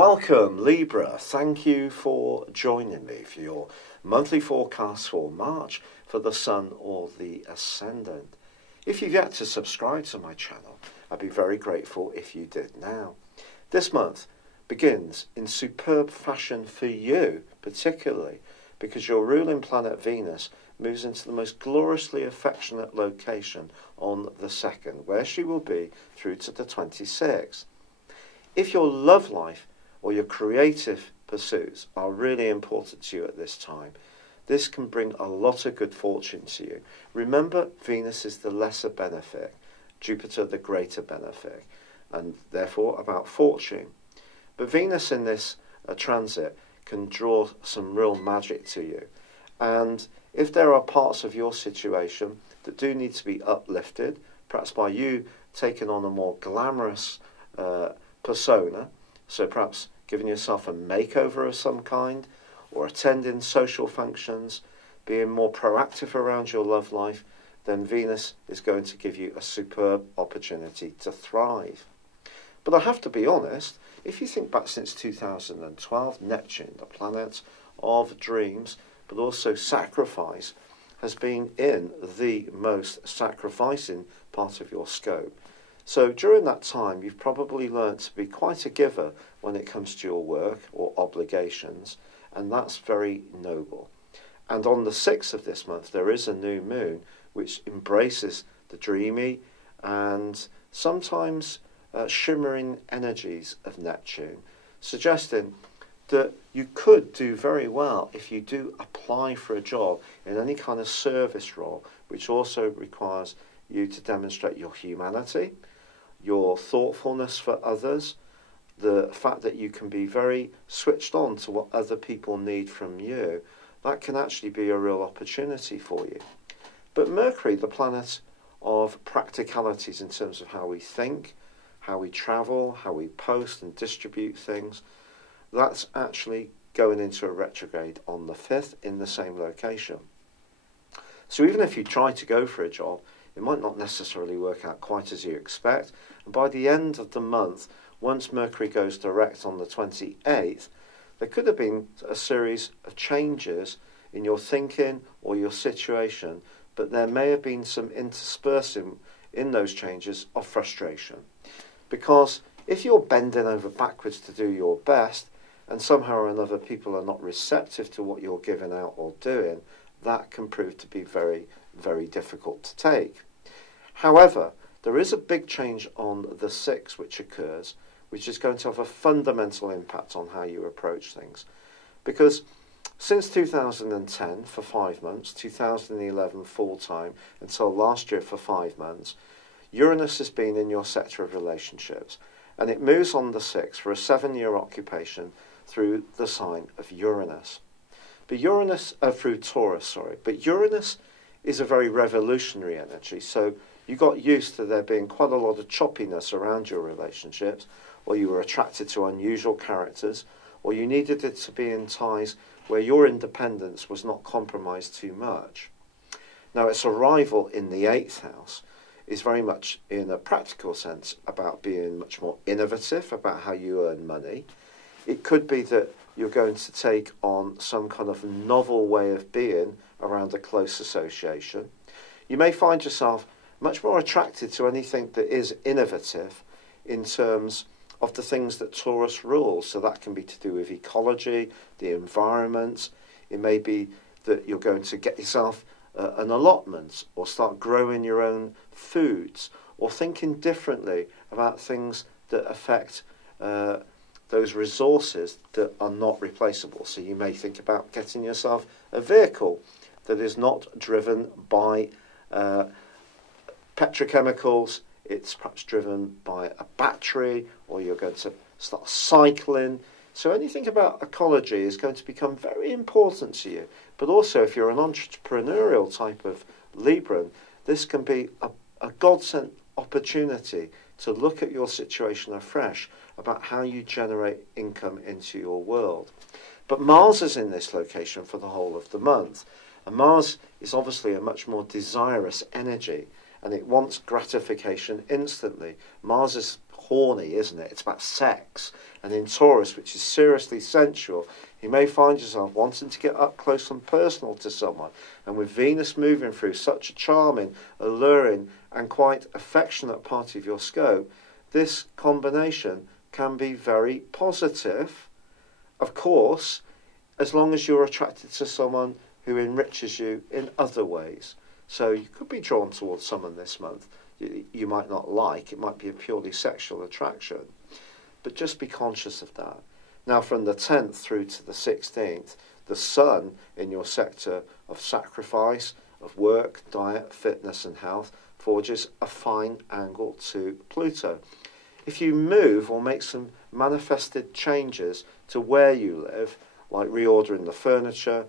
Welcome, Libra. Thank you for joining me for your monthly forecast for March for the Sun or the Ascendant. If you've yet to subscribe to my channel, I'd be very grateful if you did now. This month begins in superb fashion for you, particularly because your ruling planet Venus moves into the most gloriously affectionate location on the 2nd, where she will be through to the 26th. If your love life or your creative pursuits are really important to you at this time, this can bring a lot of good fortune to you. Remember, Venus is the lesser benefic, Jupiter the greater benefic, and therefore about fortune. But Venus in this transit can draw some real magic to you. And if there are parts of your situation that do need to be uplifted, perhaps by you taking on a more glamorous persona, so perhaps giving yourself a makeover of some kind, or attending social functions, being more proactive around your love life, then Venus is going to give you a superb opportunity to thrive. But I have to be honest, if you think back since 2012, Neptune, the planet of dreams, but also sacrifice, has been in the most sacrificing part of your scope. So during that time, you've probably learned to be quite a giver when it comes to your work or obligations, and that's very noble. And on the 6th of this month, there is a new moon which embraces the dreamy and sometimes shimmering energies of Neptune, suggesting that you could do very well if you do apply for a job in any kind of service role, which also requires you to demonstrate your humanity, your thoughtfulness for others, the fact that you can be very switched on to what other people need from you. That can actually be a real opportunity for you. But Mercury, the planet of practicalities in terms of how we think, how we travel, how we post and distribute things, that's actually going into a retrograde on the 5th in the same location. So even if you try to go for a job, it might not necessarily work out quite as you expect. And by the end of the month, once Mercury goes direct on the 28th, there could have been a series of changes in your thinking or your situation, but there may have been some interspersing in those changes of frustration. Because if you're bending over backwards to do your best, and somehow or another people are not receptive to what you're giving out or doing, that can prove to be very, very difficult to take. However, there is a big change on the 6th which occurs, which is going to have a fundamental impact on how you approach things. Because since 2010 for 5 months, 2011 full-time, until last year for 5 months, Uranus has been in your sector of relationships, and it moves on the 6th for a 7-year occupation through the sign of Uranus. But Uranus, through Taurus, sorry. But Uranus is a very revolutionary energy, so you got used to there being quite a lot of choppiness around your relationships, or you were attracted to unusual characters, or you needed it to be in ties where your independence was not compromised too much. Now, its arrival in the 8th house is very much, in a practical sense, about being much more innovative about how you earn money. It could be that you're going to take on some kind of novel way of being around a close association. You may find yourself much more attracted to anything that is innovative in terms of the things that Taurus rules. So that can be to do with ecology, the environment. It may be that you're going to get yourself an allotment, or start growing your own foods, or thinking differently about things that affect those resources that are not replaceable. So you may think about getting yourself a vehicle that is not driven by petrochemicals. It's perhaps driven by a battery, or you're going to start cycling. So anything about ecology is going to become very important to you. But also, if you're an entrepreneurial type of Libran, this can be a godsend opportunity to look at your situation afresh about how you generate income into your world. But Mars is in this location for the whole of the month. And Mars is obviously a much more desirous energy, and it wants gratification instantly. Mars is horny, isn't it? It's about sex. And in Taurus, which is seriously sensual, you may find yourself wanting to get up close and personal to someone. And with Venus moving through such a charming, alluring, and quite affectionate part of your scope, this combination can be very positive, of course, as long as you're attracted to someone who enriches you in other ways. So you could be drawn towards someone this month you might not like. It might be a purely sexual attraction. But just be conscious of that. Now, from the 10th through to the 16th, the Sun in your sector of sacrifice, of work, diet, fitness and health forges a fine angle to Pluto. If you move or make some manifested changes to where you live, like reordering the furniture,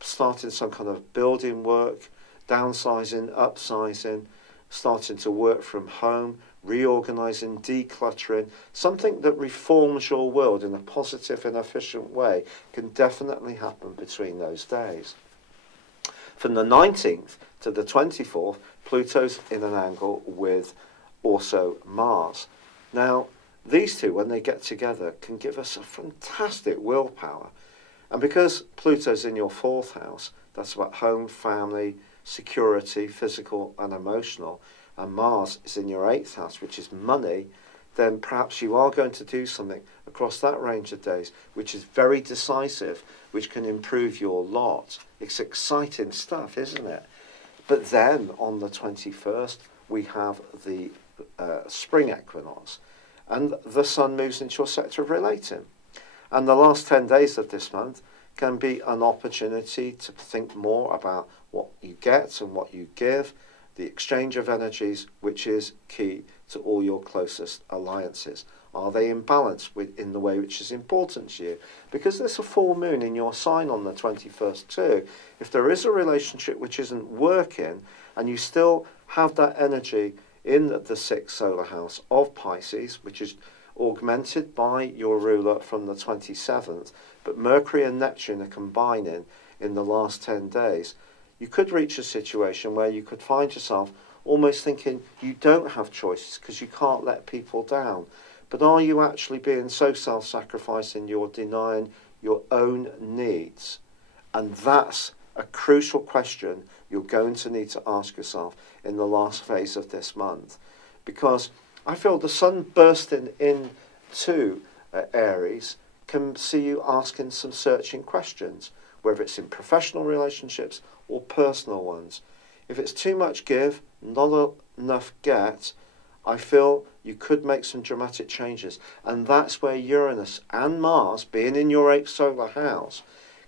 starting some kind of building work, downsizing, upsizing, starting to work from home, reorganising, decluttering, something that reforms your world in a positive and efficient way can definitely happen between those days. From the 19th to the 24th, Pluto's in an angle with also Mars. Now, these two, when they get together, can give us a fantastic willpower. And because Pluto's in your 4th house, that's about home, family, security, physical and emotional, and Mars is in your 8th house, which is money, then perhaps you are going to do something across that range of days which is very decisive, which can improve your lot. It's exciting stuff, isn't it? But then on the 21st, we have the spring equinox, and the Sun moves into your sector of relating. And the last 10 days of this month can be an opportunity to think more about what you get and what you give, the exchange of energies, which is key to all your closest alliances. Are they in balance in the way which is important to you? Because there's a full moon in your sign on the 21st too. If there is a relationship which isn't working and you still have that energy in the 6th solar house of Pisces, which is augmented by your ruler from the 27th, but Mercury and Neptune are combining in the last 10 days, you could reach a situation where you could find yourself almost thinking you don't have choices because you can't let people down. But are you actually being so self-sacrificing you're denying your own needs? And that's a crucial question you're going to need to ask yourself in the last phase of this month. Because I feel the Sun bursting into Aries can see you asking some searching questions, whether it's in professional relationships or personal ones. If it's too much give, not enough get, I feel you could make some dramatic changes. And that's where Uranus and Mars, being in your 8th solar house,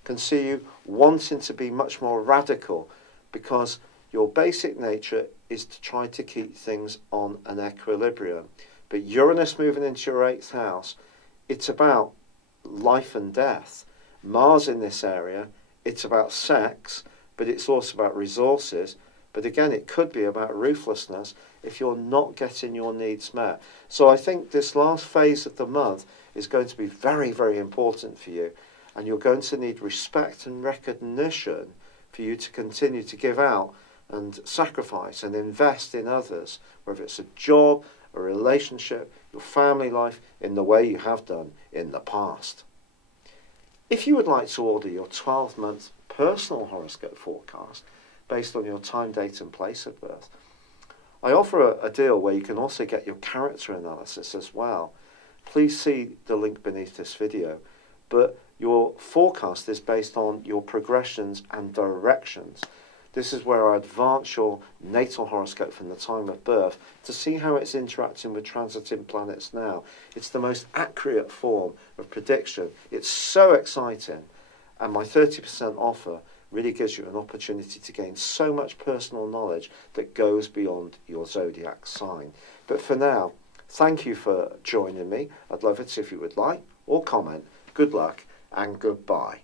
can see you wanting to be much more radical, because your basic nature is to try to keep things on an equilibrium. But Uranus moving into your 8th house, it's about life and death. Mars in this area, it's about sex, but it's also about resources. But again, it could be about ruthlessness if you're not getting your needs met. So I think this last phase of the month is going to be very, very important for you. And you're going to need respect and recognition for you to continue to give out and sacrifice and invest in others, whether it's a job, a relationship, your family life, in the way you have done in the past. If you would like to order your 12-month personal horoscope forecast based on your time, date and place of birth, I offer a deal where you can also get your character analysis as well. Please see the link beneath this video. But your forecast is based on your progressions and directions. This is where I advance your natal horoscope from the time of birth to see how it's interacting with transiting planets now. It's the most accurate form of prediction. It's so exciting. And my 30% offer really gives you an opportunity to gain so much personal knowledge that goes beyond your zodiac sign. But for now, thank you for joining me. I'd love it if you would like or comment. Good luck and goodbye.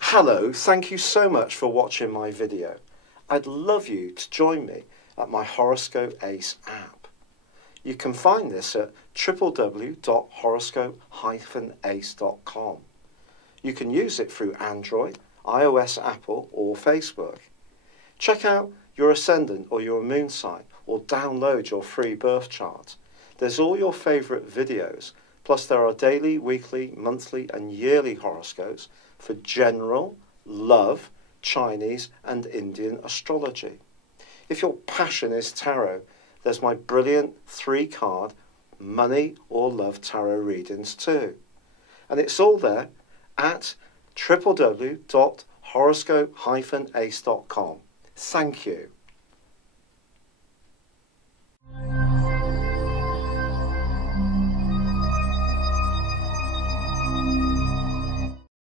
Hello, thank you so much for watching my video. I'd love you to join me at my Horoscope Ace app. You can find this at www.horoscope-ace.com. You can use it through Android, iOS, Apple or Facebook. Check out your ascendant or your moon sign or download your free birth chart. There's all your favourite videos, plus there are daily, weekly, monthly and yearly horoscopes for general, love, Chinese and Indian astrology. If your passion is tarot, there's my brilliant 3-card money or love tarot readings too. And it's all there at www.horoscope-ace.com. Thank you.